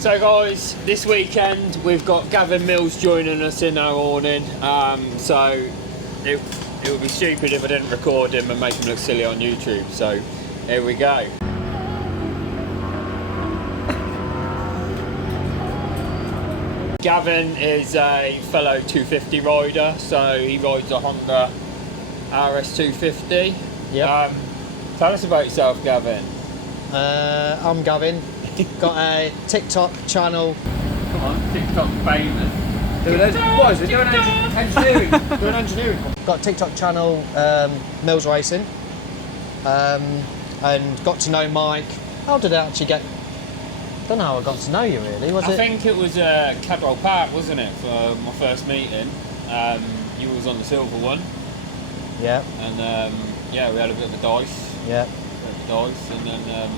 So guys, this weekend we've got Gavin Mills joining us in our awning. So it would be stupid if I didn't record him and make him look silly on YouTube. So here we go. Gavin is a fellow 250 rider, so he rides a Honda RS 250. Yep. Tell us about yourself, Gavin. I'm Gavin. Got a TikTok channel. Come on, TikTok famous. What is it? Doing engineering. Doing engineering. Got a TikTok channel, Mills Racing, and got to know Mike. How did I actually get? Don't know how I got to know you really. I think it was Cadwell Park, wasn't it, for my first meeting? You was on the silver one. Yeah. And yeah, we had a bit of a dice. Yeah. And then.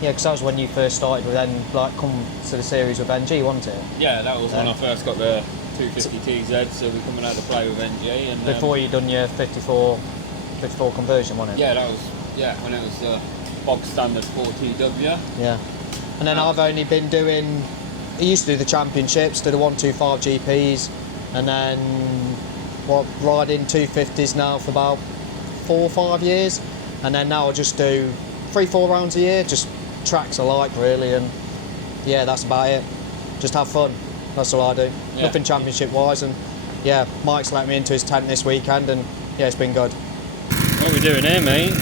Yeah, because that was when you first started with then like come to the series with NG, wasn't it? Yeah, that was when I first got the 250 TZ, so we coming out to play with NG. And before you done your 54 conversion, wasn't it? Yeah, that was when it was bog standard 4TW. Yeah. And then I've only been doing. I used to do the championships, do the 125 GPs, and then riding 250s now for about 4 or 5 years, and then now I just do 3-4 rounds a year, just tracks I like really, and yeah, that's about it. Just have fun. That's all I do. Yeah. Nothing championship wise, and yeah, Mike's let me into his tent this weekend, and yeah, it's been good. What are we doing here, mate?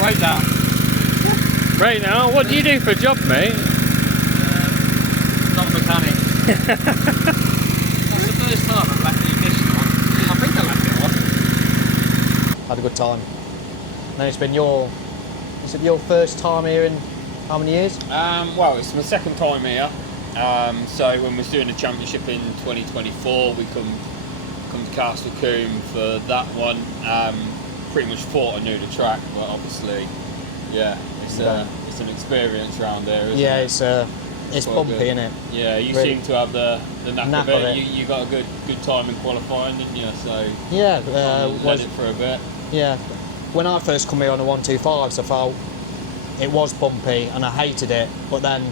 Right now. Right now? What do you do for a job, mate? Not a mechanic. That's the first time I've left the ignition on. I think I left it on. Had a good time. And then it's been is it your first time here in how many years? Well, it's my second time here. So when we was doing the championship in 2024, we come to Castle Combe for that one. Pretty much thought I knew the track, but obviously, yeah, it's an experience around there, isn't it? It's bumpy, isn't it? Yeah, you really seem to have the knack of it. of it. You got a good time in qualifying, didn't you? So yeah, led it for a bit. Yeah, when I first come here on the 125s, I felt it was bumpy and I hated it, but then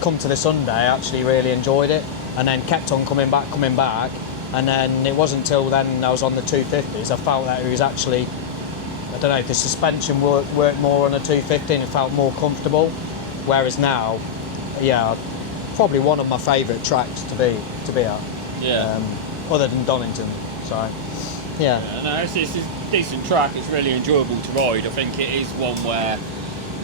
come to the Sunday, I actually really enjoyed it, and then kept on coming back, and then it wasn't until then I was on the 250s I felt that it was actually, I don't know, the suspension worked more on a 250 and it felt more comfortable, whereas now, yeah, probably one of my favourite tracks to be at. Yeah. Other than Donington, so yeah. No, it's a decent track. It's really enjoyable to ride. I think it is one where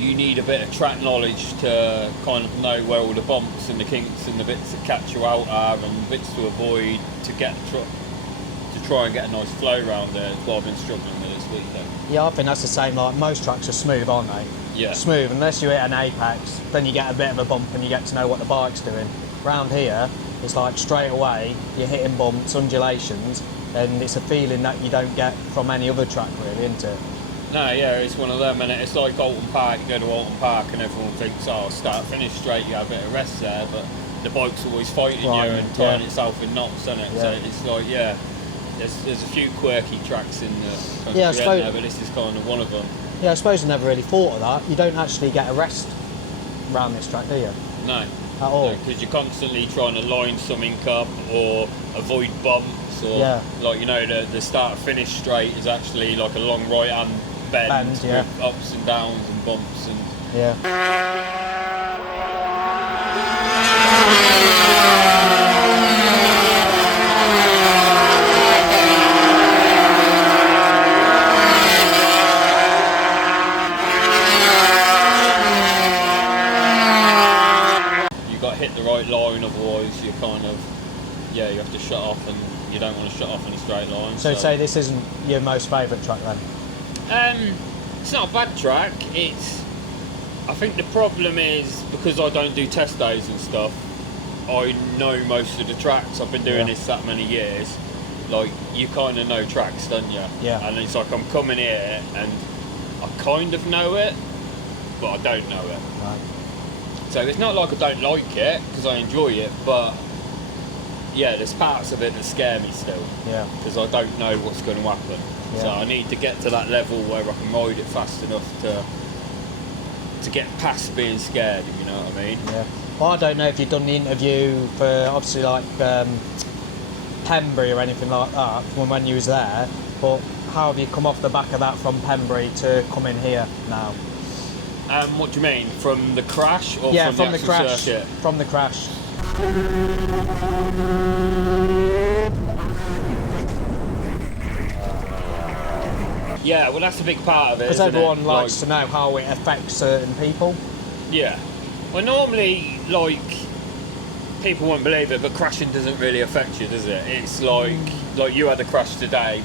you need a bit of track knowledge to kind of know where all the bumps and the kinks and the bits that catch you out are and bits to avoid to try and get a nice flow around there. Is what I've been struggling with this weekend. Yeah, I think that's the same. Like most tracks are smooth, aren't they? Yeah. Smooth, unless you hit an apex, then you get a bit of a bump and you get to know what the bike's doing. Round here, it's like straight away you're hitting bumps, undulations, and it's a feeling that you don't get from any other track, really, isn't it? No, yeah, it's one of them, and it's like Alton Park. You go to Alton Park and everyone thinks, oh, start finish straight, you have a bit of rest there, but the bike's always fighting you and tying itself in knots, isn't it? Yeah. So it's like, yeah, there's a few quirky tracks in the country, Yeah, I suppose, there, but this is kind of one of them. Yeah, I suppose I never really thought of that. You don't actually get a rest around this track, do you? No. At all. Because you're constantly trying to line something up or avoid bumps, or like, you know, the start finish straight is actually like a long right hand bend with ups and downs and bumps and hit the right line, otherwise you kind of you have to shut off, and you don't want to shut off in a straight line. So say this isn't your most favourite track then? It's not a bad track. I think the problem is because I don't do test days and stuff, I know most of the tracks. I've been doing this that many years. Like, you kind of know tracks, don't you? Yeah. And it's like I'm coming here and I kind of know it, but I don't know it. Right. So it's not like I don't like it, because I enjoy it, but yeah, there's parts of it that scare me still. Yeah. Because I don't know what's going to happen. So I need to get to that level where I can ride it fast enough to get past being scared, if you know what I mean. Yeah. Well, I don't know if you've done the interview for obviously like Pembury or anything like that from when you was there, but how have you come off the back of that from Pembury to come in here now? What do you mean? From the crash or from the the crash? circuit? From the crash. Yeah, well, that's a big part of it. Because isn't everyone it? likes to know how it affects certain people. Yeah. Well, normally, like, people won't believe it, but crashing doesn't really affect you, does it? It's like you had a crash today.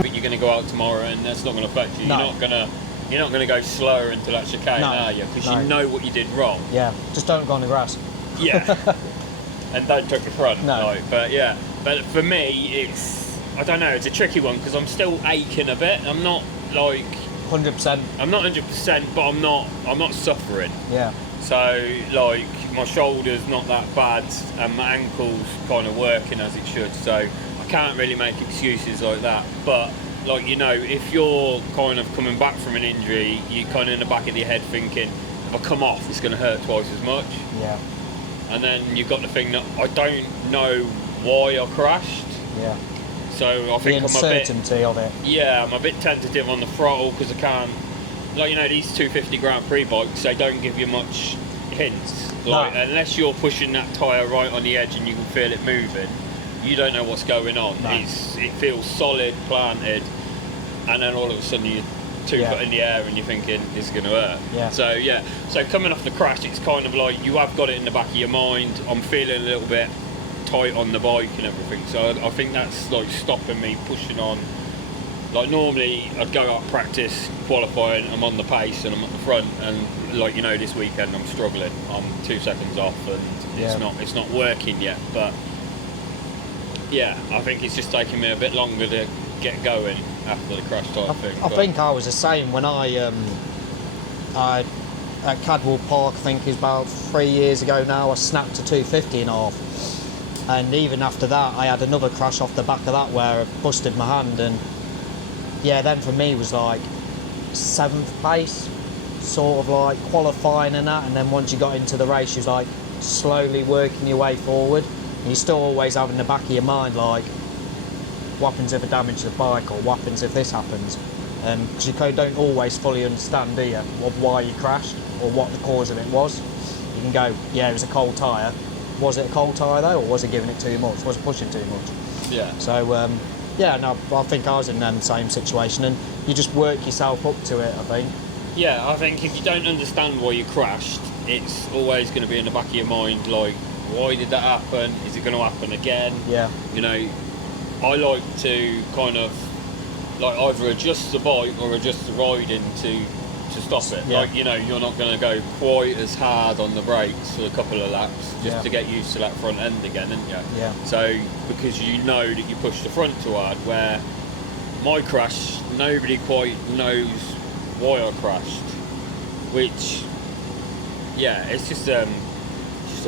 But you're going to go out tomorrow, and that's not going to affect you. No. You're not going to go slower into that chicane, No. are you? Because No. you know what you did wrong. Yeah, just don't go on the grass. Yeah. And don't take the front. No. Like, but yeah. But for me, it's, I don't know, it's a tricky one because I'm still aching a bit. I'm not like 100%. I'm not 100%, but I'm not suffering. Yeah. So like my shoulder's not that bad, and my ankle's kind of working as it should. So I can't really make excuses like that. But like, you know, if you're kind of coming back from an injury, you're kind of in the back of your head thinking, if I come off, it's going to hurt twice as much. Yeah. And then you've got the thing that I don't know why I crashed. Yeah. So I The think uncertainty of it. Yeah, I'm a bit tentative on the throttle because I can't, like, you know, these 250 Grand Prix bikes, they don't give you much hints. Like, No. unless you're pushing that tyre right on the edge and you can feel it moving, you don't know what's going on. No. It feels solid, planted, and then all of a sudden you're 2 foot in the air and you're thinking, this is going to hurt. Yeah. So coming off the crash, it's kind of like you have got it in the back of your mind. I'm feeling a little bit tight on the bike and everything, so I think that's like stopping me pushing on. Like normally I'd go out practice qualifying, I'm on the pace and I'm at the front, and like, you know, this weekend I'm struggling. I'm 2 seconds off and it's not working yet. But yeah, I think it's just taking me a bit longer to get going after the crash type thing. I think I was the same when I at Cadwell Park, I think it was about 3 years ago now, I snapped a 250 in half. And even after that, I had another crash off the back of that where I busted my hand, and yeah, then for me was like 7th place, sort of like qualifying and that, and then once you got into the race, you was like slowly working your way forward, and you're still always having in the back of your mind like, what happens if I damage the bike, or what happens if this happens? Because you don't always fully understand, do you, of why you crashed or what the cause of it was. You can go, yeah, it was a cold tyre. Was it a cold tyre though, or was it giving it too much? Was it pushing too much? Yeah. So, yeah, no, I think I was in the same situation, and you just work yourself up to it, I think. Yeah, I think if you don't understand why you crashed, it's always going to be in the back of your mind, like, why did that happen? Is it going to happen again? Yeah. You know, I like to kind of, like, either adjust the bike or adjust the riding to stop it. Yeah. Like, you know, you're not going to go quite as hard on the brakes for a couple of laps just to get used to that front end again, aren't you? Yeah. So, because you know that you pushed the front too hard, where my crash, nobody quite knows why I crashed, which, yeah, it's just a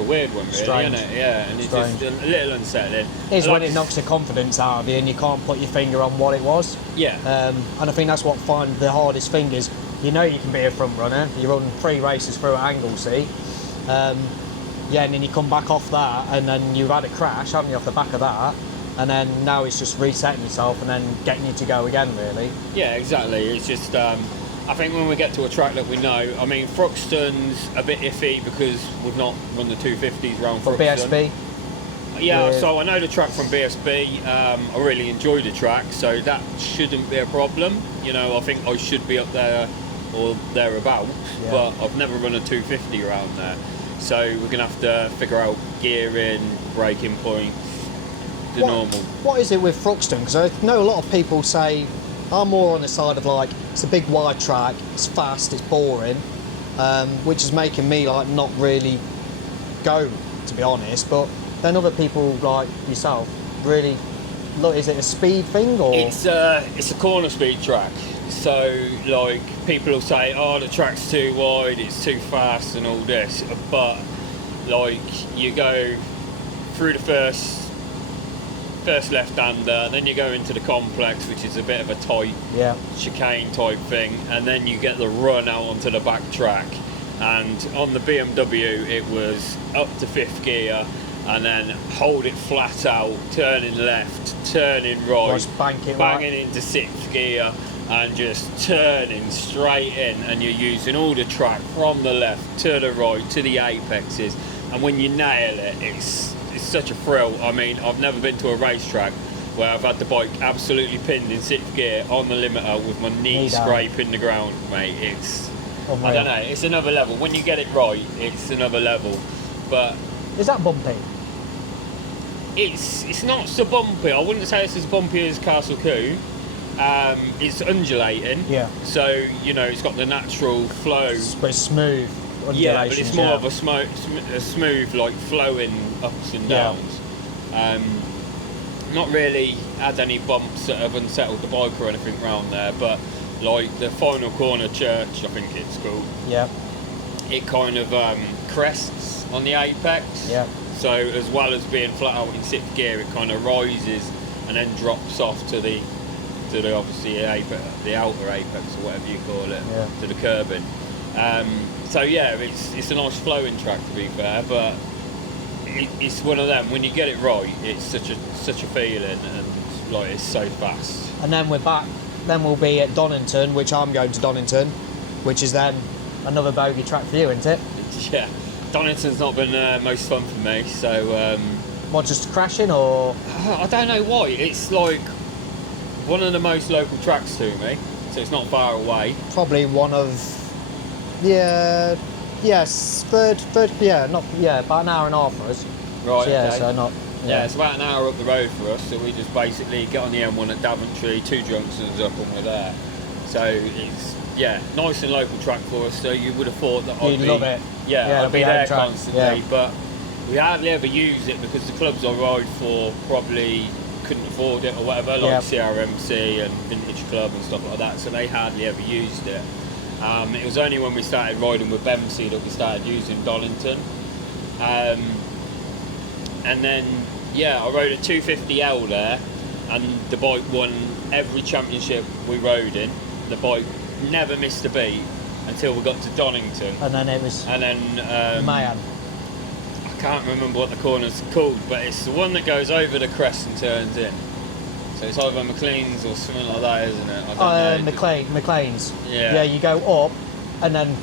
weird one, really, Strange. isn't it? Yeah, and it's Strange. just a little unsettling. It's And when like it knocks the confidence out of you and you can't put your finger on what it was. Yeah. And I think that's what I find the hardest thing is, you know you can be a front runner, you run 3 races through at Anglesey, yeah, and then you come back off that and then you've had a crash, haven't you, off the back of that, and then now it's just resetting yourself and then getting you to go again, really. Yeah, exactly. It's just, I think when we get to a track that we know, I mean, Thruxton's a bit iffy because we've not run the 250s round For Thruxton. BSB? Yeah, Yeah. so I know the track from BSB. I really enjoy the track, so that shouldn't be a problem. You know, I think I should be up there or thereabouts, Yeah. but I've never run a 250 around there. So we're going to have to figure out gearing, braking points, the normal. What is it with Thruxton? Because I know a lot of people say, I'm more on the side of like, it's a big wide track, it's fast, it's boring, which is making me like not really go, to be honest. But then other people like yourself really look. Is it a speed thing or? It's a corner speed track. So like people will say, oh, the track's too wide, it's too fast, and all this. But like you go through the first first left-hander, then you go into the complex, which is a bit of a tight chicane type thing, and then you get the run out onto the back track. And on the BMW, it was up to 5th gear, and then hold it flat out, turning left, turning right, banging into 6th gear, and just turning straight in, and you're using all the track from the left to the right to the apexes, and when you nail it, it's such a thrill. I mean, I've never been to a racetrack where I've had the bike absolutely pinned in 6th gear on the limiter with my knee scraping the ground, mate. It's I don't know, it's another level. When you get it right, it's another level. But is that bumpy? It's not so bumpy. I wouldn't say it's as bumpy as Castle Coo. It's undulating. Yeah. So, you know, it's got the natural flow. But it's smooth. Yeah, but it's more of a smooth, like flowing ups and downs. Not really had any bumps that have unsettled the bike or anything around there, but like the final corner church, I think it's called. Yeah. It kind of crests on the apex. Yeah. So as well as being flat out in 6th gear, it kind of rises and then drops off to the obviously the outer apex or whatever you call it, to the curbing. So yeah, it's a nice flowing track to be fair, but it's one of them. When you get it right, it's such a feeling, and like it's so fast. And then we're back. Then we'll be at Donington, which I'm going to Donington, which is then another bogey track for you, isn't it? Yeah, Donington's not been most fun for me. So what, just crashing or? I don't know why. It's like one of the most local tracks to me, so it's not far away. Probably one of, third, about an hour and a half for us. Right. So, okay. so not. Yeah, it's about an hour up the road for us, so we just basically get on the M1 at Daventry, 2 junctions up, and we're there. So it's nice and local track for us. So you would have thought that I'd love it. Yeah, I'd be there constantly, yeah. But we hardly ever use it because the clubs I ride for probably couldn't afford it or whatever, like CRMC and Vintage Club and stuff like that. So they hardly ever used it. It was only when we started riding with Bemsey that we started using Donington. And then, I rode a 250L there, and the bike won every championship we rode in. The bike never missed a beat until we got to Donington. And then it was. And then Mayan. I can't remember what the corner's called, but it's the one that goes over the crest and turns in. So it's either McLean's or something like that, isn't it? I don't know. McLean's. Yeah. Yeah, you go up and then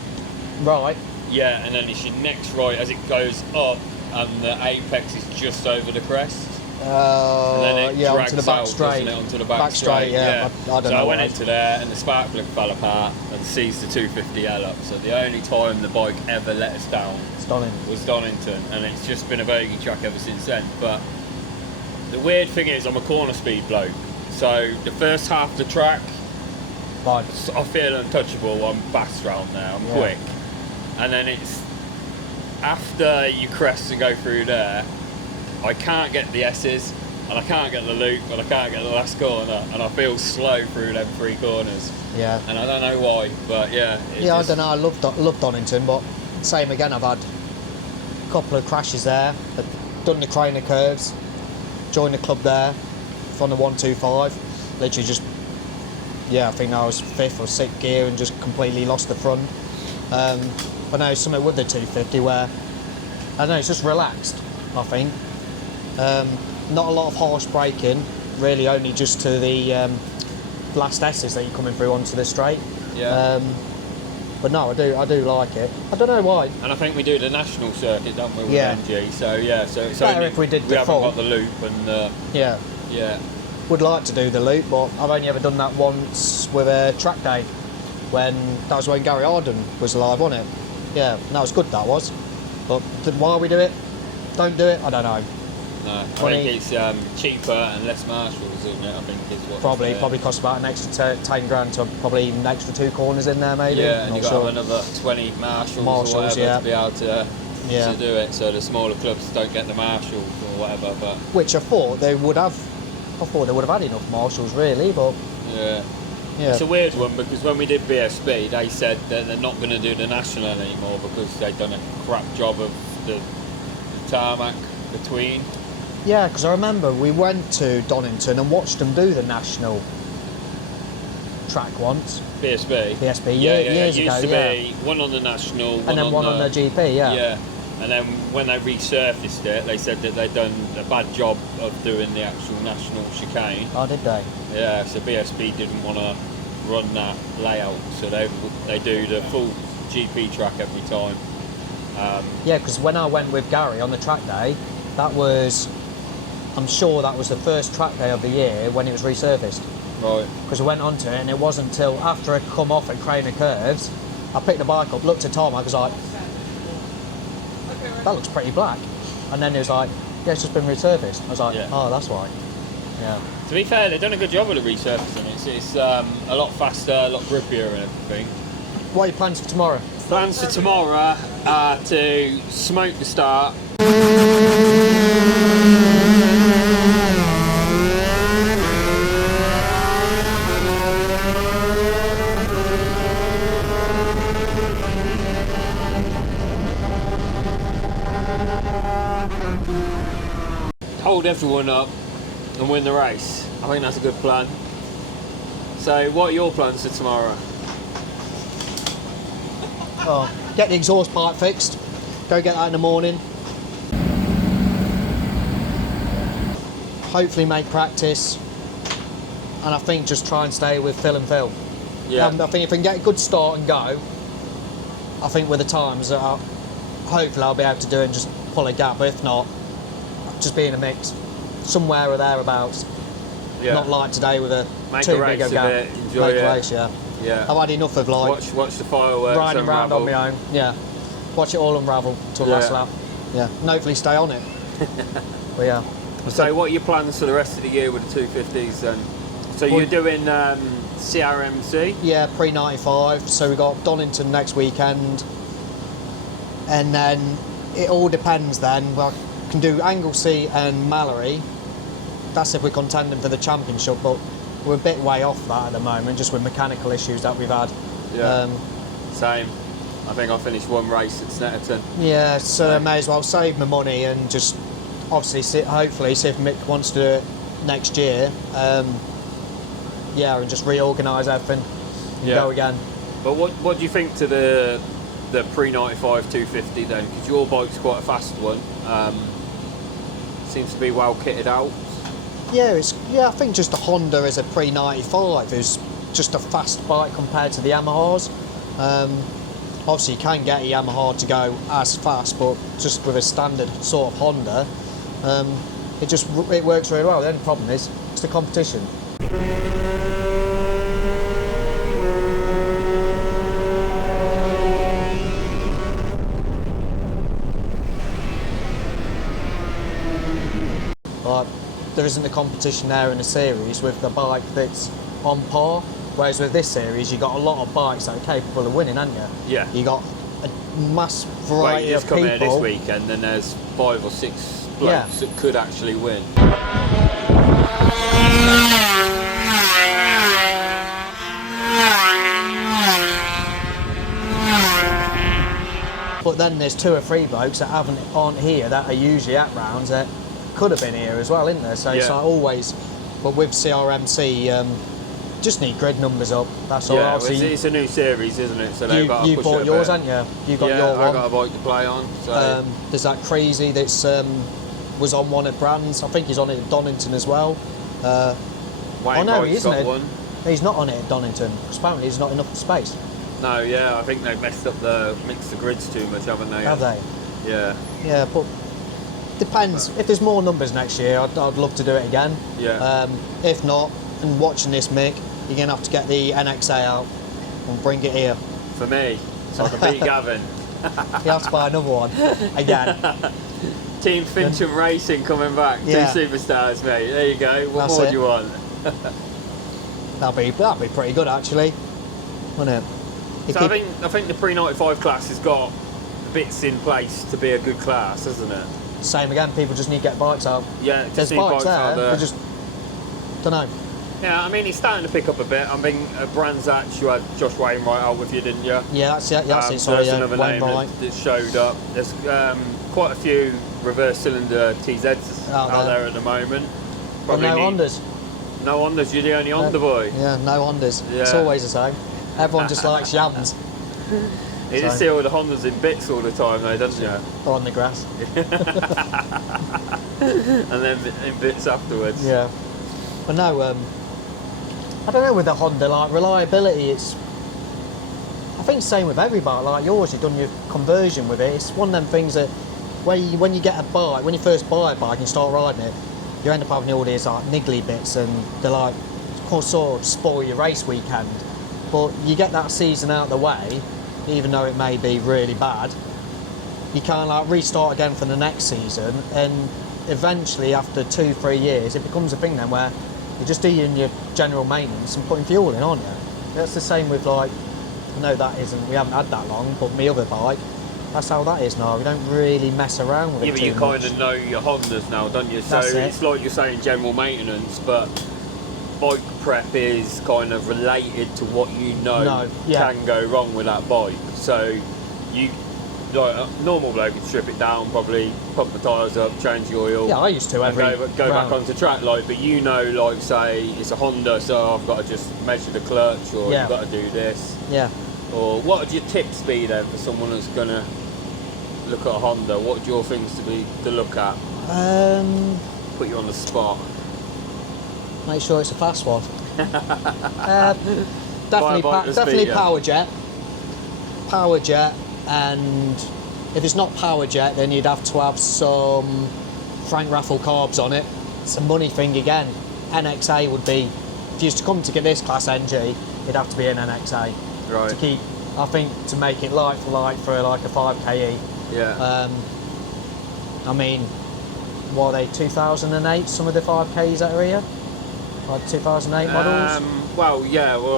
right. Yeah, and then it's your next right as it goes up, and the apex is just over the crest. And then it drags onto the back out, straight. Onto the back straight, yeah. I don't know. So I went into there, and the spark plug fell apart and seized the 250L up. So the only time the bike ever let us down was Donington, and it's just been a bogey track ever since then. But the weird thing is, I'm a corner speed bloke. So the first half of the track, Fine. I feel untouchable. I'm fast round there. I'm quick, and then it's after you crest and go through there, I can't get the S's, and I can't get the loop, and I can't get the last corner, and I feel slow through them 3 corners. Yeah. And I don't know why, but I don't know. I love Donington, but same again. I've had a couple of crashes there. I've done the Craner curves, joined the club there from the 125. Literally just, I think I was 5th or 6th gear and just completely lost the front. But no, something with the 250 where, I don't know, it's just relaxed, I think. Not a lot of harsh braking, really only just to the last S's that you're coming through onto the straight. Yeah. But no, I do like it. I don't know why. And I think we do the national circuit, don't we, with NG? So so it's better only, if we did we the haven't full. got the loop, and Yeah. Would like to do the loop, but I've only ever done that once with a track day. That was when Gary Arden was alive, wasn't it? Yeah, that was good, that was. But why we do it, don't do it, I don't know. No, I think it's cheaper and less marshals, isn't it? I think is what. Probably costs about an extra 10 grand to probably an extra 2 corners in there, maybe. Yeah, and you've got to have another 20 marshals or whatever to be able to do it. So the smaller clubs don't get the marshals or whatever. But which I thought they would have. Had enough marshals, really, but yeah. It's a weird one because when we did BSB, they said that they're not going to do the national anymore because they've done a crap job of the tarmac between. Yeah, because I remember we went to Donington and watched them do the national track once. BSB. BSB, Yeah, years it used ago, to be one on the national, and then one on the GP, yeah. Yeah, and then when they resurfaced it, they said that they'd done a bad job of doing the actual national chicane. Oh, did they? Yeah, so BSB didn't want to run that layout, so they do the full GP track every time. Yeah, because when I went with Gary on the track day, I'm sure that was the first track day of the year when it was resurfaced. Right. Because I went onto it and it wasn't until after I come off at Craner Curves, I picked the bike up, looked at Tom, I was like, that looks pretty black. And then he was like, yeah, it's just been resurfaced. I was like, oh, that's why. Yeah. To be fair, they've done a good job of the resurfacing. It's a lot faster, a lot grippier and everything. What are your plans for tomorrow? Plans for tomorrow are to smoke the start. Hold everyone up and win the race. I think that's a good plan. So what are your plans for tomorrow? Oh, get the exhaust pipe fixed, go get that in the morning. Hopefully make practice, and I think just try and stay with Phil and Phil. Yeah. I think if we can get a good start and go, I think with the times, hopefully I'll be able to do it and just pull a gap, but if not, just be in a mix, somewhere or thereabouts. Yeah. Not like today with a Make too a race big a of gap. it, enjoy Make it. a race, yeah. Yeah. I've had enough of like Watch the fireworks riding around on unravel. my own. Yeah. Watch it all unravel till last lap. Yeah. And hopefully stay on it. But yeah. So what are your plans for the rest of the year with the 250s then? So you're doing CRMC? Yeah, pre-95. So we got Donington next weekend. And then it all depends then. Well, I can do Anglesey and Mallory. That's if we're contending for the championship, but we're a bit way off that at the moment, just with mechanical issues that we've had. Yeah. Same. I think I finished one race at Snetterton. Yeah, so I may as well save my money and just obviously hopefully see if Mick wants to do it next year. Yeah, and just reorganise everything and go again. But what do you think to the pre-95 250 then? Because your bike's quite a fast one. Seems to be well kitted out. Yeah, I think just the Honda as a pre-95 is just a fast bike compared to the Yamahas. Obviously you can get a Yamaha to go as fast, but just with a standard sort of Honda, it works really well. The only problem is it's the competition. But there isn't the competition there in the series with the bike that's on par. Whereas with this series, you've got a lot of bikes that are capable of winning, haven't you? Yeah. You got a mass variety you of just come people. here this weekend and there's 5 or 6 blokes that could actually win. But then there's 2 or 3 blokes that aren't here that are usually at rounds that could have been here as well, isn't there? So it's like always. But with CRMC, just need grid numbers up. That's all. Yeah, it's a new series, isn't it? So they've got to you push bought it yours, a bit. haven't you? You got your I one. got a bike to play on. So. There's that crazy that's was on one at Brands. I think he's on it at Donington as well. Wayne no, Wright's he isn't. got one. He's not on it at Donington because apparently there's not enough space. No, yeah, I think they've mixed the grids too much, haven't they? Have they? Yeah. Yeah, but depends. If there's more numbers next year, I'd love to do it again. Yeah. If not, and watching this, Mick, you're going to have to get the NXA out and bring it here. For me, so I can beat Gavin. You have to buy another one again. Team Fincham Racing coming back. Yeah. 2 superstars, mate. There you go. What That's more it. do you want? That'd be pretty good actually, wouldn't it? So I think the pre-95 class has got bits in place to be a good class, hasn't it? Same again. People just need to get bikes out. Yeah, just There's need bikes there. there. They just don't know. Yeah, I mean, it's starting to pick up a bit. I mean, at Brands Hatch, you had Josh Wainwright out with you, didn't you? Yeah, that's it. That's it. So Sorry, that's another name Wainwright. that showed up. There's quite a few reverse cylinder TZs out there at the moment. But no Hondas. No Hondas, you're the only Honda boy. Yeah, no Hondas. Yeah. It's always the same. Everyone just likes yams. You just see all the Hondas in bits all the time though, don't you? Or on the grass. And then in bits afterwards. Yeah. But no, I don't know with the Honda, like reliability, I think same with every bike, like yours, you've done your conversion with it. It's one of them things that when you get a bike, when you first buy a bike and start riding it, you end up having all these like niggly bits and they're like, sort of spoil your race weekend. But you get that season out of the way, even though it may be really bad, you can like restart again for the next season, and eventually after 2-3 years it becomes a thing then where you're just doing your general maintenance and putting fuel in, aren't you? That's the same with like, I know we haven't had that long, but my other bike, that's how that is now. We don't really mess around with it. Yeah, but you kind of know your Hondas now, don't you? So it's like you're saying general maintenance, but bike prep is kind of related to what you know can go wrong with that bike. So you, like a normal bloke, would strip it down, probably pump the tyres up, change the oil. Yeah, I used to go back onto track, like. But you know, like say it's a Honda, so I've got to just measure the clutch, or you've got to do this. Yeah. Or what would your tips be then for someone that's gonna look at a Honda? What would your things to look at? Put you on the spot. Make sure it's a fast one. Definitely power jet. Power jet, and if it's not power jet, then you'd have to have some Frank Raffle carbs on it. It's a money thing again. NXA would be, if you used to come to get this class NG, it'd have to be an NXA. Right. To keep, I think, to make it light for like a 5KE. Yeah. I mean, what are they, 2008, some of the 5Ks that are here? Like 2008 models? Well,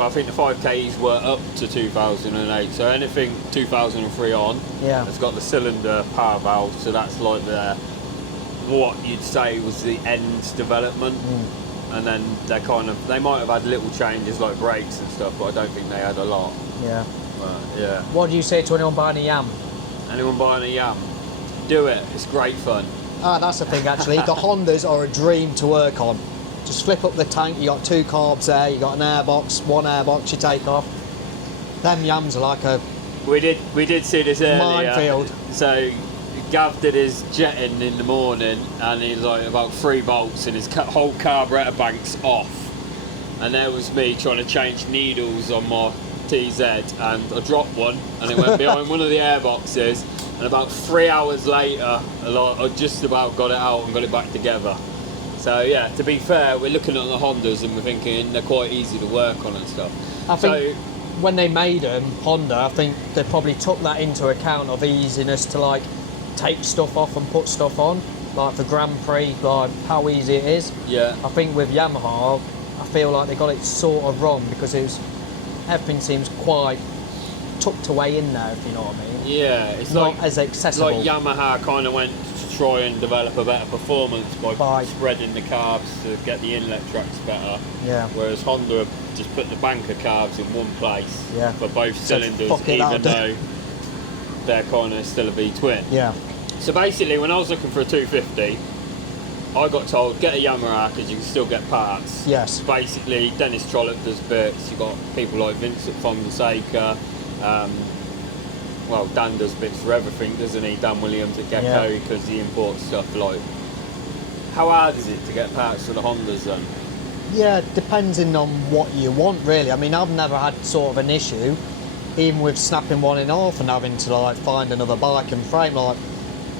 I think the 5Ks were up to 2008, so anything 2003 on has got the cylinder power valve, so that's like what you'd say was the end development. And then they might have had little changes like brakes and stuff, but I don't think they had a lot. Yeah. But, yeah. What do you say to anyone buying a Yam? Anyone buying a Yam? Do it, it's great fun. That's the thing actually, the Hondas are a dream to work on. Just flip up the tank, you got 2 carbs there, you got an airbox, 1 airbox you take off. Them Yams are like a We did see this earlier. minefield. So Gav did his jetting in the morning, and he's like about 3 bolts and his whole carburetor bank's off. And there was me trying to change needles on my TZ, and I dropped one and it went behind one of the airboxes, and about 3 hours later I just about got it out and got it back together. So yeah, to be fair, we're looking at the Hondas and we're thinking they're quite easy to work on and stuff. I think when they made them, Honda, I think they probably took that into account of easiness to like take stuff off and put stuff on, like for Grand Prix, like how easy it is. Yeah. I think with Yamaha, I feel like they got it sort of wrong because everything seems quite tucked away in there, if you know what I mean. Yeah, it's not like, as accessible. Like Yamaha kind of went to try and develop a better performance by spreading the carbs to get the inlet tracks better. Yeah. Whereas Honda just put the bank of carbs in one place for both cylinders, even though they're kind of still a V-twin. Yeah. So basically, when I was looking for a 250, I got told get a Yamaha because you can still get parts. Yes. Basically, Dennis Trollope does bits. You've got people like Vincent Fonseca. Well, Dan does bits for everything, doesn't he? Dan Williams at Gecko, because he imports stuff. Like, how hard is it to get parts for the Hondas then? Yeah, depending on what you want, really. I mean, I've never had sort of an issue, even with snapping one in half and having to like find another bike and frame. Like,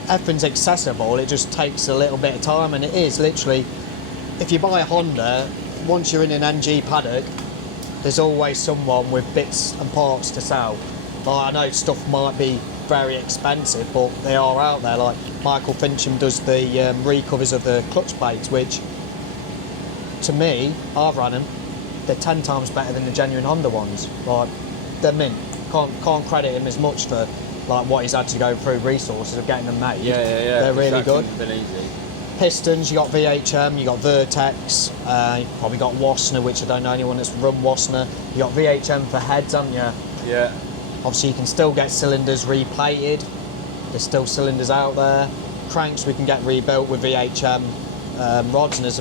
everything's accessible. It just takes a little bit of time, and it is literally. If you buy a Honda, once you're in an NG paddock, there's always someone with bits and parts to sell. Like, I know stuff might be very expensive, but they are out there. Like Michael Fincham does the recovers of the clutch plates, which to me, I've ran them. They're 10 times better than the genuine Honda ones. Like, they're mint. Can't credit him as much for like what he's had to go through resources of getting them made. Yeah. They're really good. Been easy. Pistons, you got VHM, you got Vertex, you probably got Wassner, which I don't know anyone that's run Wassner. You got VHM for heads, haven't you? Yeah. Obviously, you can still get cylinders replated. There's still cylinders out there. cranks we can get rebuilt with VHM rods, and there's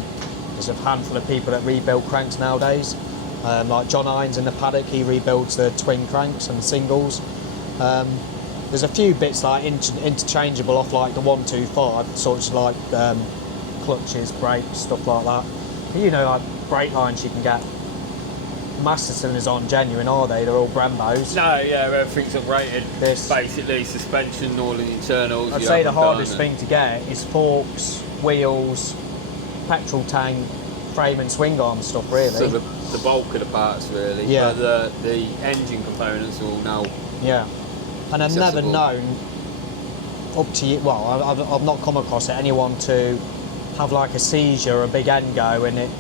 a handful of people that rebuild cranks nowadays. Like John Hines in the Paddock, he rebuilds the twin cranks and the singles. There's a few bits like interchangeable off like the 125, such like clutches, brakes, stuff like that. You know, like brake lines you can get. Master cylinders aren't genuine, are they? They're all Brembos. No, yeah, everything's uprated. This, basically, suspension, all the internals. I'd say the hardest thing to get is forks, wheels, petrol tank, frame and swing arm stuff, really. So the bulk of the parts, really. Yeah. But the engine components are all now. Yeah. And I've never known, up to you, well, I've not come across it, anyone to have like a seizure or a big end go and it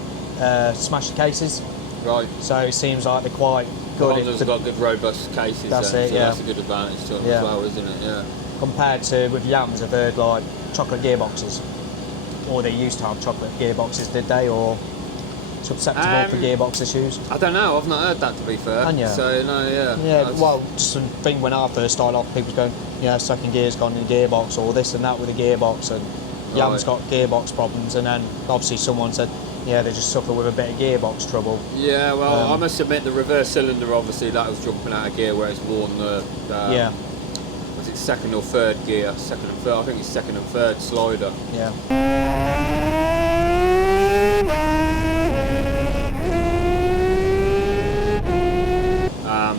smash the cases. Right. So it seems like they're quite good. Honda's got good robust cases. That's then, it, so yeah. That's a good advantage to them as well, isn't it? Yeah. Compared to with Yams, I've heard like chocolate gearboxes, or they used to have chocolate gearboxes, did they? Or susceptible for gearbox issues? I don't know. I've not heard that, to be fair. And yeah. So no, yeah. Yeah. Well, just a thing when I first started off, people going, yeah, second gear's gone in the gearbox, or this and that with the gearbox, and Yams got gearbox problems, and then obviously someone said, yeah, they just suffer with a bit of gearbox trouble. Yeah, well, I must admit the reverse cylinder, obviously, that was jumping out of gear where it's worn the. Yeah. Was it second or third gear? Second and third. I think it's second and third slider. Yeah.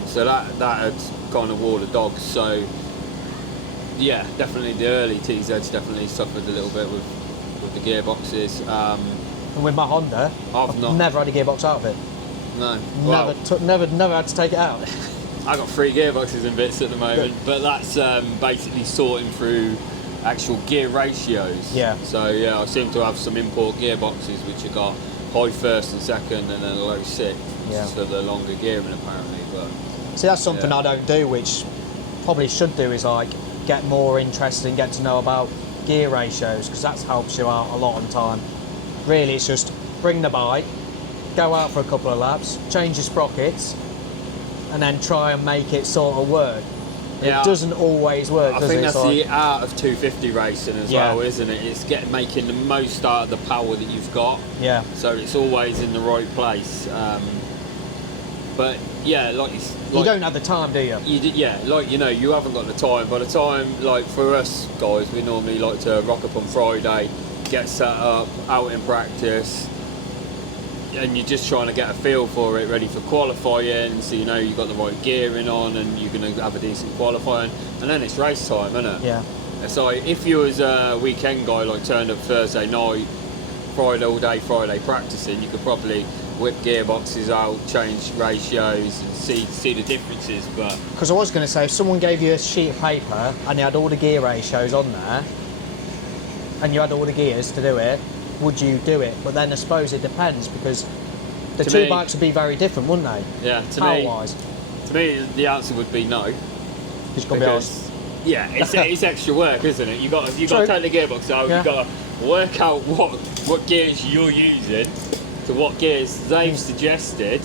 So that had kind of wore the dogs. So yeah, definitely the early TZs definitely suffered a little bit with the gearboxes. And with my Honda, I've never had a gearbox out of it. No. Never had to take it out. I got 3 gearboxes and bits at the moment, but that's basically sorting through actual gear ratios. Yeah. So yeah, I seem to have some import gearboxes which have got high first and second, and then a low sixth, just for the longer gearing apparently. But see, that's something I don't do, which probably should do, is like get more interested and get to know about gear ratios, because that helps you out a lot of the time. Really, it's just bring the bike, go out for a couple of laps, change your sprockets, and then try and make it sort of work. Yeah, it doesn't always work, I does think it? that's the art of 250 racing as well, isn't it? It's making the most out of the power that you've got. Yeah. So it's always in the right place. But yeah, you don't have the time, do you? You haven't got the time. By the time, like for us guys, we normally like to rock up on Friday, get set up, out in practice, and you're just trying to get a feel for it, ready for qualifying, so you know you've got the right gearing on and you're going to have a decent qualifying, and then it's race time, isn't it? Yeah. So if you was a weekend guy, like turned up Thursday night, Friday all day, Friday practicing, you could probably whip gearboxes out, change ratios and see the differences. But because I was going to say, if someone gave you a sheet of paper and they had all the gear ratios on there and you had all the gears to do it, would you do it? But then I suppose it depends, because the two bikes would be very different, wouldn't they? Yeah, power-wise. To me, the answer would be no. Just got to be honest. Yeah, it's extra work, isn't it? You got to take the gearbox out. You've got to work out what gears you're using to what gears they've suggested,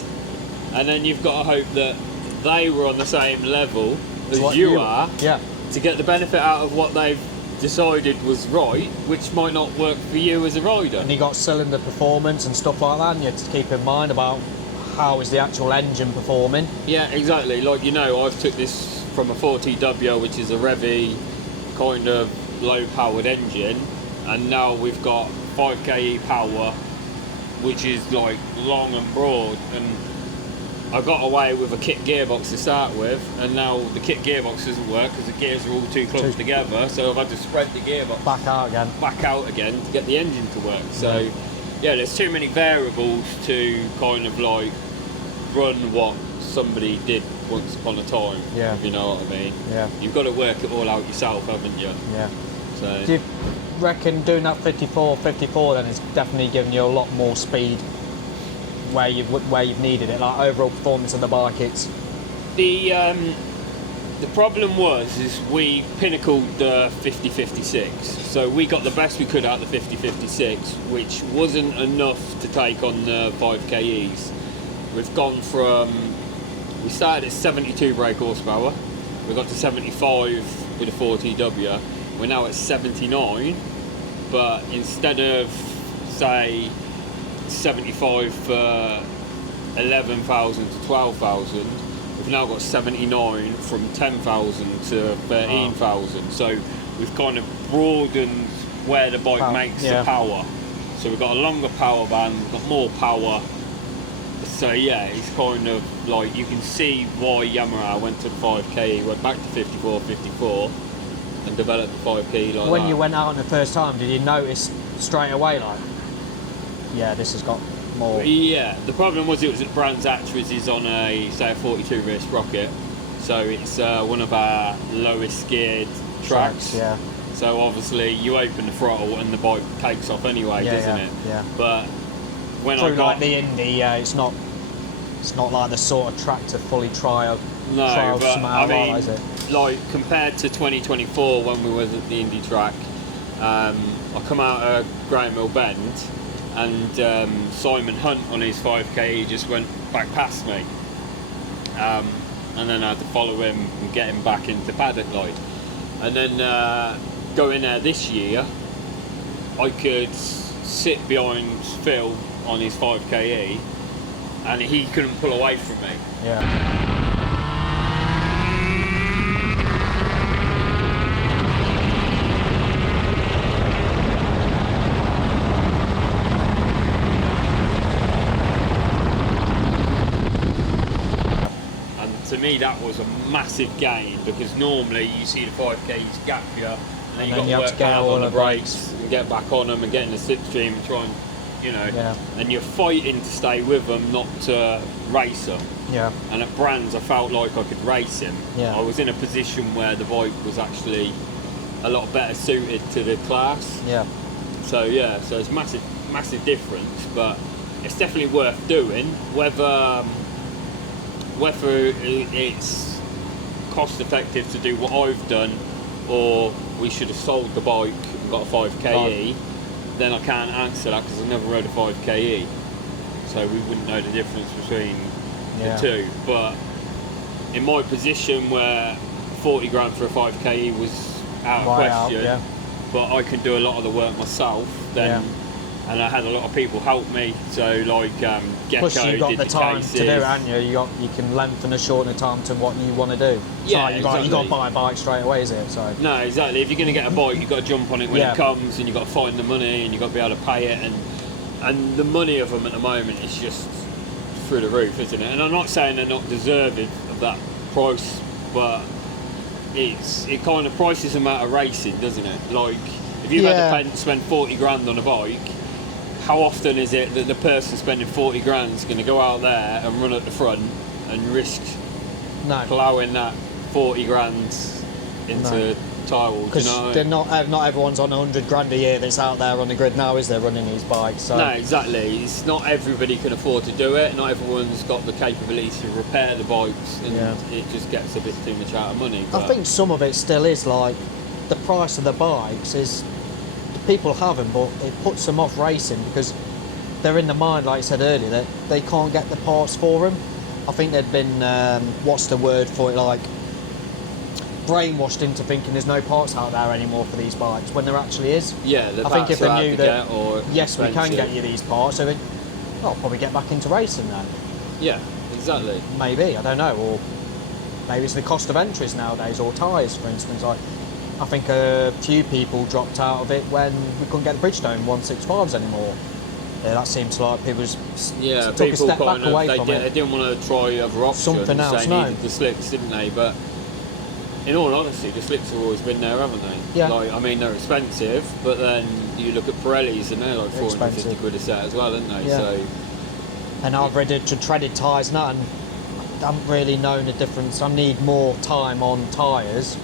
and then you've got to hope that they were on the same level as you are. Yeah. To get the benefit out of what they've decided was right, which might not work for you as a rider. And you got cylinder performance and stuff like that, and you have to keep in mind about how is the actual engine performing. Yeah, exactly. Like, I've took this from a 40W, which is a Revy kind of low powered engine, and now we've got 5ke power, which is like long and broad, and I got away with a kit gearbox to start with, and now the kit gearbox doesn't work because the gears are all too close together, so I've had to spread the gearbox back out again to get the engine to work. So yeah, there's too many variables to kind of like run what somebody did once upon a time, if you know what I mean. Yeah. You've got to work it all out yourself, haven't you? Yeah. So do you reckon doing that 54 then is definitely giving you a lot more speed where you've needed it, like overall performance of the bike? It's the problem is we pinnacled the 50-56, so we got the best we could out of the 50-56, which wasn't enough to take on the 5KEs. We've gone we started at 72 brake horsepower, we got to 75 with a 40W, and we're now at 79, but instead of say 75 for 11,000 to 12,000, we've now got 79 from 10,000 to 13,000. So we've kind of broadened where the bike makes the power. So we've got a longer power band, we've got more power. So yeah, it's kind of like, you can see why Yamaha went to the 5K, went back to 54 and developed the 5K like When that. you went out on the first time, did you notice straight away, like, yeah, this has got more? Yeah, the problem was it was at Brands Hatcheries is on a, say, a 42 rear sprocket. So it's one of our lowest geared tracks. Yeah. So obviously you open the throttle and the bike takes off anyway, doesn't it? Yeah. But when Through I got like the Indy, it's not like the sort of track to fully trial but I mean, is it? like compared to 2024 when we was at the Indy track, I come out of Graham Mill Bend and Simon Hunt on his 5K, he just went back past me, and then I had to follow him and get him back into Paddock light. And then going there this year, I could sit behind Phil on his 5KE and he couldn't pull away from me. Yeah. To me that was a massive gain, because normally you see the 5Ks gap you and then you've got to work hard on the brakes and get back on them and get in the slipstream and try and, you know, and you're fighting to stay with them, not to race them. Yeah. And at Brands I felt like I could race him. Yeah. I was in a position where the bike was actually a lot better suited to the class. Yeah. So yeah, so it's massive difference, but it's definitely worth doing. Whether it's cost effective to do what I've done, or we should have sold the bike and got a 5KE, then I can't answer that because I've never rode a 5KE, so we wouldn't know the difference between the two. But in my position where 40 grand for a 5KE was out of question, but I can do a lot of the work myself, then and I had a lot of people help me, so like Gecko Plus you've got did the time cases. to do it, haven't you? You can lengthen or shorten the time to what you want to do. It's Yeah, like you got to buy a bike straight away, is it? So no, exactly. If you're going to get a bike, you've got to jump on it when it comes, and you've got to find the money, and you've got to be able to pay it, and the money of them at the moment is just through the roof, isn't it? And I'm not saying they're not deserving of that price, but it kind of prices them out of racing, doesn't it? Like if you've had to spend 40 grand on a bike, how often is it that the person spending 40 grand is going to go out there and run at the front and risk ploughing that 40 grand into tyre wall? Because not everyone's on 100 grand a year that's out there on the grid now, is there, running these bikes? So. No, exactly. It's not everybody can afford to do it. Not everyone's got the capability to repair the bikes, and it just gets a bit too much out of money. I think some of it still is like the price of the bikes is. People have them, but it puts them off racing because they're in the mind, like I said earlier, that they can't get the parts for them. I think they've been, what's the word for it, like brainwashed into thinking there's no parts out there anymore for these bikes when there actually is. Yeah, the I think if they knew that, yes, we can expensive. get you these parts, so I'll probably get back into racing then. Yeah, exactly. Maybe, I don't know, or maybe it's the cost of entries nowadays, or tyres, for instance. Like, I think a few people dropped out of it when we couldn't get the Bridgestone 165s anymore. Yeah, that seems like people took a step back away from it. They didn't want to try other options. Something else, they needed the slicks, didn't they? But in all honesty, the slicks have always been there, haven't they? Yeah. Like, I mean, they're expensive, but then you look at Pirellis and they're like 450 quid a set as well, aren't they? Yeah. So. And I've read it to treaded tyres now, and I haven't really known the difference. I need more time on tyres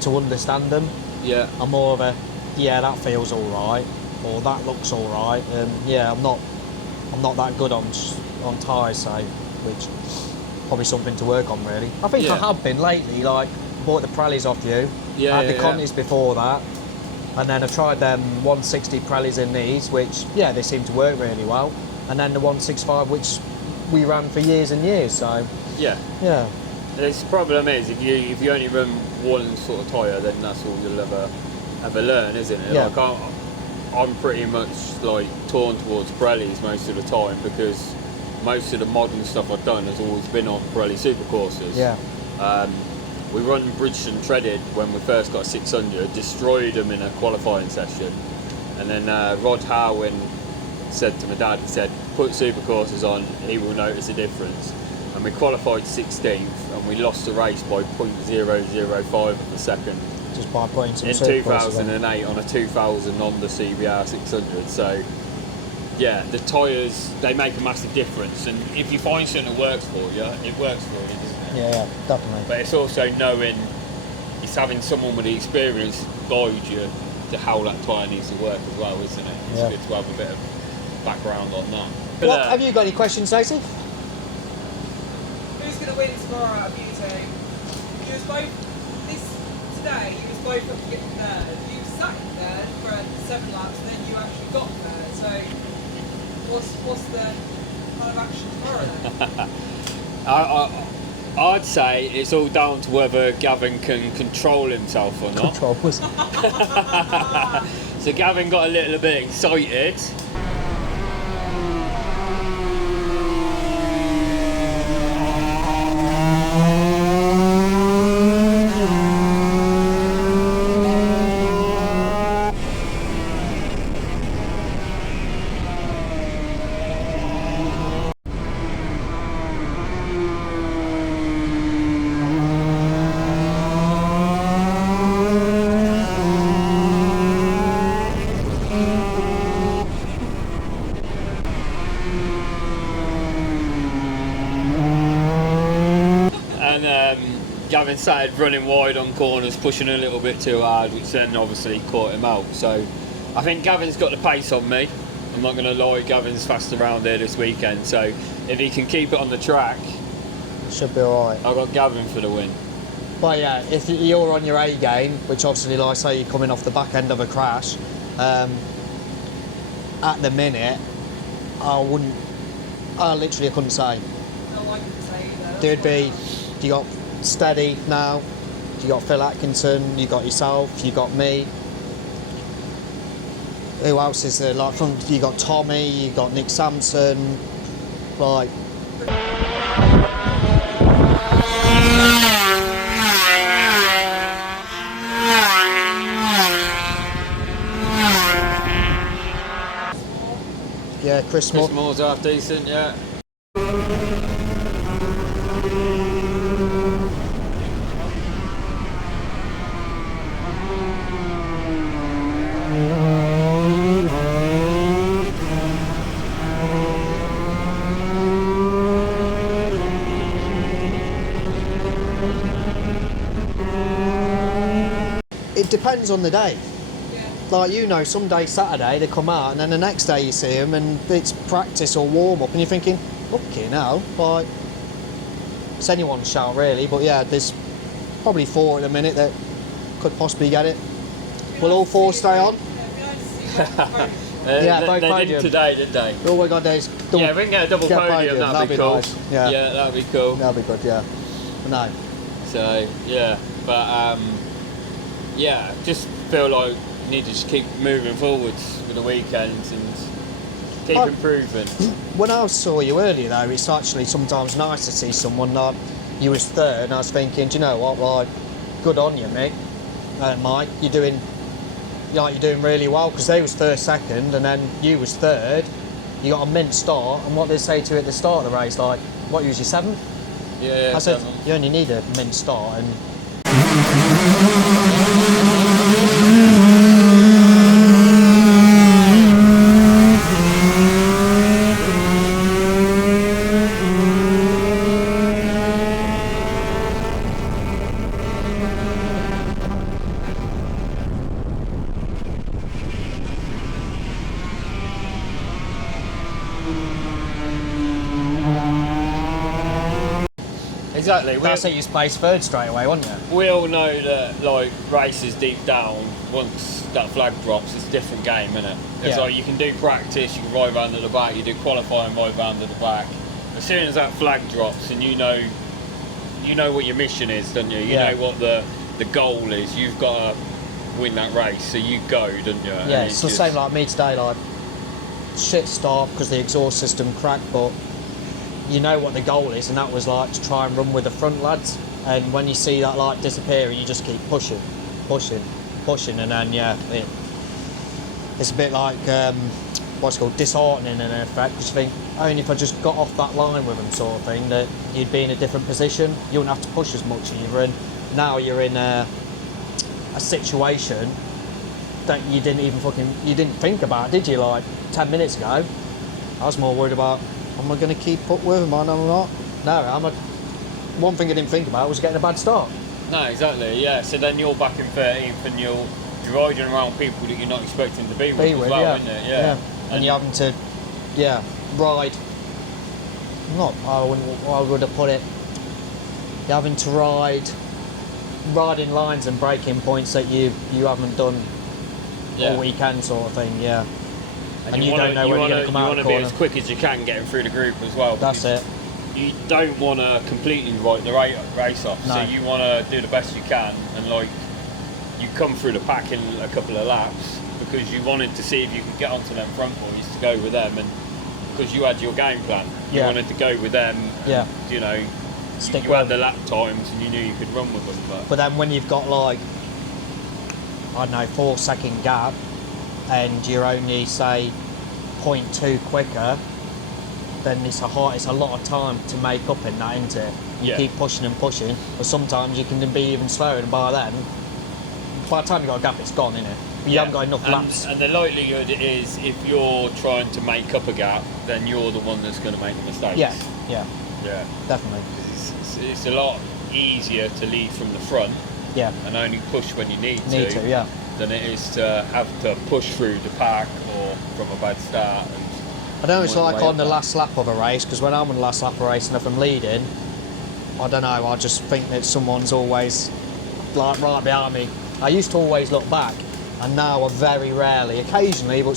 to understand them. Yeah. I'm more of a, that feels all right, or that looks all right. I'm not that good on tyres, so which probably something to work on really. I think I have been lately. Like bought the Pirellis off you. Yeah. I had the Contis before that, and then I tried them 160 Pirellis in these, which they seem to work really well. And then the 165, which we ran for years and years. So yeah. the problem is if you only run one sort of tyre, then that's all you'll ever learn, isn't it? Yeah. Like I'm pretty much like torn towards Pirellis most of the time, because most of the modern stuff I've done has always been on Pirelli supercourses. Yeah. We run Bridgestone treaded when we first got 600, destroyed them in a qualifying session, and then Rod Howen said to my dad, he said, put supercourses on, he will notice a difference. And we qualified 16th, and we lost the race by 0.005 of a second. Just by putting some in supercourses 2008 on a 2000 Honda CBR 600. So yeah, the tyres, they make a massive difference, and if you find something that works for you, it works for you, doesn't it? Yeah, definitely. But it's also knowing, it's having someone with the experience guide you to how that tyre needs to work as well, isn't it? It's good to have a bit of background on that. Well, have you got any questions, Stacey? Who's going to win tomorrow out of you two? You was both, today, you was both up to get third. You sat in third for 7 laps, and then you actually got third. So what's the kind of action tomorrow then? I'd say it's all down to whether Gavin can control himself or not. Control was. So Gavin got a little bit excited. Gavin started running wide on corners, pushing a little bit too hard, which then obviously caught him out. So I think Gavin's got the pace on me. I'm not going to lie, Gavin's fast around there this weekend. So if he can keep it on the track, should be alright. I've got Gavin for the win. But yeah, if you're on your A game, which obviously, like I say, you're coming off the back end of a crash, at the minute, I literally couldn't say. I like to say that. There'd be, you got Steady now, you got Phil Atkinson, you got yourself, you got me. Who else is there? Like from, you got Tommy, you got Nick Sampson, like. Yeah, Chris Moore's half decent, yeah. It depends on the day. Yeah. Like, you know, some day Saturday they come out and then the next day you see them and it's practice or warm up and you're thinking, okay, now, like, it's anyone's shout really, but yeah, there's probably 4 at the minute that could possibly get it. Will all 4 stay on? Yeah, both they podium. did today, didn't they? All we got is Yeah, we can get a double podium, that'd be cool. Nice. Yeah. That'd be cool. That'll be good, yeah. But no. So, yeah, but yeah, just feel like you need to just keep moving forwards with the weekends and keep improving. When I saw you earlier though, it's actually sometimes nice to see someone like you was third and I was thinking, do you know what, like, good on you, Mick, Mike, you're doing really well, because they was first, second, and then you was third. You got a mint start, and what they say to you at the start of the race, like, what, you was your 7th? Yeah, I said, 7th. you only need a mint start, and... Exactly. That's it, you placed third straight away, wasn't you? We all know that, like, races deep down, once that flag drops, it's a different game, isn't it? It's Yeah. like you can do practice, you can ride round at the back, you do qualifying, ride round at the back. As soon as that flag drops and you know you know what your mission is, don't you? You Yeah. know what the goal is. You've got to win that race, so you go, don't you? Yeah, And it's the same like me today, like shit start because the exhaust system cracked, but you know what the goal is, and that was like to try and run with the front lads. And when you see that light disappearing, you just keep pushing, and then it's a bit like what's it called, disheartening in effect, because you think, only if I just got off that line with them, sort of thing, that you'd be in a different position. You wouldn't have to push as much either. And now you're in a situation that you didn't think about, did you? Like 10 minutes ago, I was more worried about, am I going to keep up with him or not? No, one thing I didn't think about was getting a bad start. No, exactly, yeah. So then you're back in 13th and you're riding around people that you're not expecting to be with as well, yeah. isn't it? Yeah. And you're having to, ride. I would have put it. You're having to riding lines and braking points that you haven't done all weekend, sort of thing. Yeah. And you don't know when you're going to come out of the corner. You want to be as quick as you can getting through the group as well. That's it. You don't want to completely write the race off, no. so you want to do the best you can, and like you come through the pack in a couple of laps because you wanted to see if you could get onto them front boys to go with them, and because you had your game plan, you wanted to go with them. Yeah. You know, Stick you had the lap times, and you knew you could run with them. But then when you've got like, I don't know, 4-second gap, and you're only say 0.2 quicker, then it's a lot of time to make up in that, isn't it? You keep pushing and pushing, but sometimes you can be even slower, and by the time you've got a gap, it's gone, isn't it? You haven't got enough laps. And the likelihood is, if you're trying to make up a gap, then you're the one that's going to make the mistakes. Yeah, definitely. It's a lot easier to lead from the front, and only push when you need to, than it is to have to push through the pack or from a bad start. I know it's like on the last lap of a race, because when I'm on the last lap of a race and if I'm leading, I don't know, I just think that someone's always like right behind me. I used to always look back, and now I very rarely, occasionally, but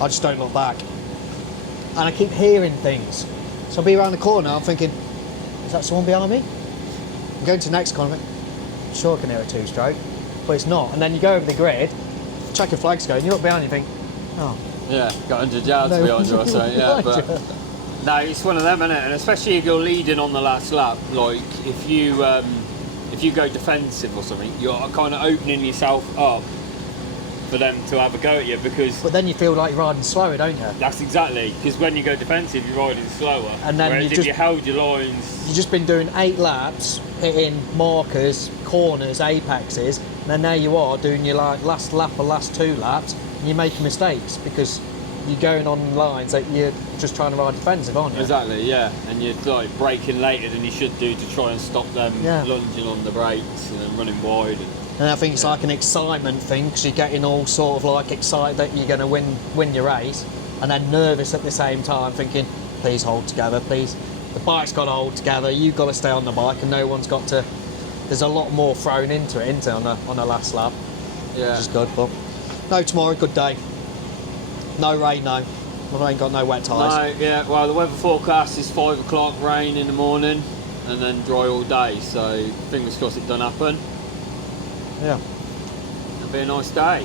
I just don't look back. And I keep hearing things. So I'll be around the corner, I'm thinking, is that someone behind me? I'm going to the next corner, I'm sure I can hear a two-stroke, but it's not. And then you go over the grid, check your flags going, you look behind you and think, oh. Yeah, got 100 yards behind you or so, but no, it's one of them, isn't it? And especially if you're leading on the last lap, like if you go defensive or something, you're kind of opening yourself up for them to have a go at you, because... But then you feel like you're riding slower, don't you? That's exactly, because when you go defensive, you're riding slower. And then whereas if you held your lines... You've just been doing 8 laps, hitting markers, corners, apexes, and then there you are doing your like last lap or last 2 laps, and you're making mistakes because you're going on lines that you're just trying to ride defensive, aren't you? Exactly, yeah. And you're like braking later than you should do to try and stop them lunging on the brakes and then running wide. And I think it's like an excitement thing, because you're getting all sort of like excited that you're going to win your race, and then nervous at the same time, thinking, please hold together, please. The bike's got to hold together, you've got to stay on the bike, and no one's got to... There's a lot more thrown into it, isn't there, on the last lap? Yeah. Which is good, but... No, tomorrow, good day. No rain, no. I ain't got no wet tyres. No, yeah, well, the weather forecast is 5 o'clock, rain in the morning, and then dry all day, so fingers crossed it doesn't happen. Yeah. It'll be a nice day.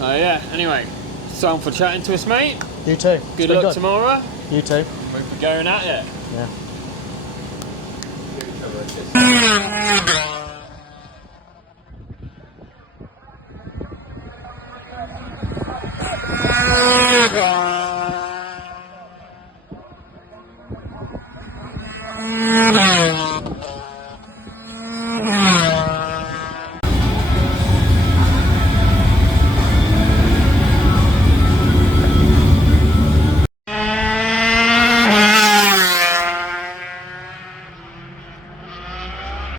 Oh yeah, anyway, sound for chatting to us, mate. You too. Good luck tomorrow. You too. We'll be going at it. Yeah.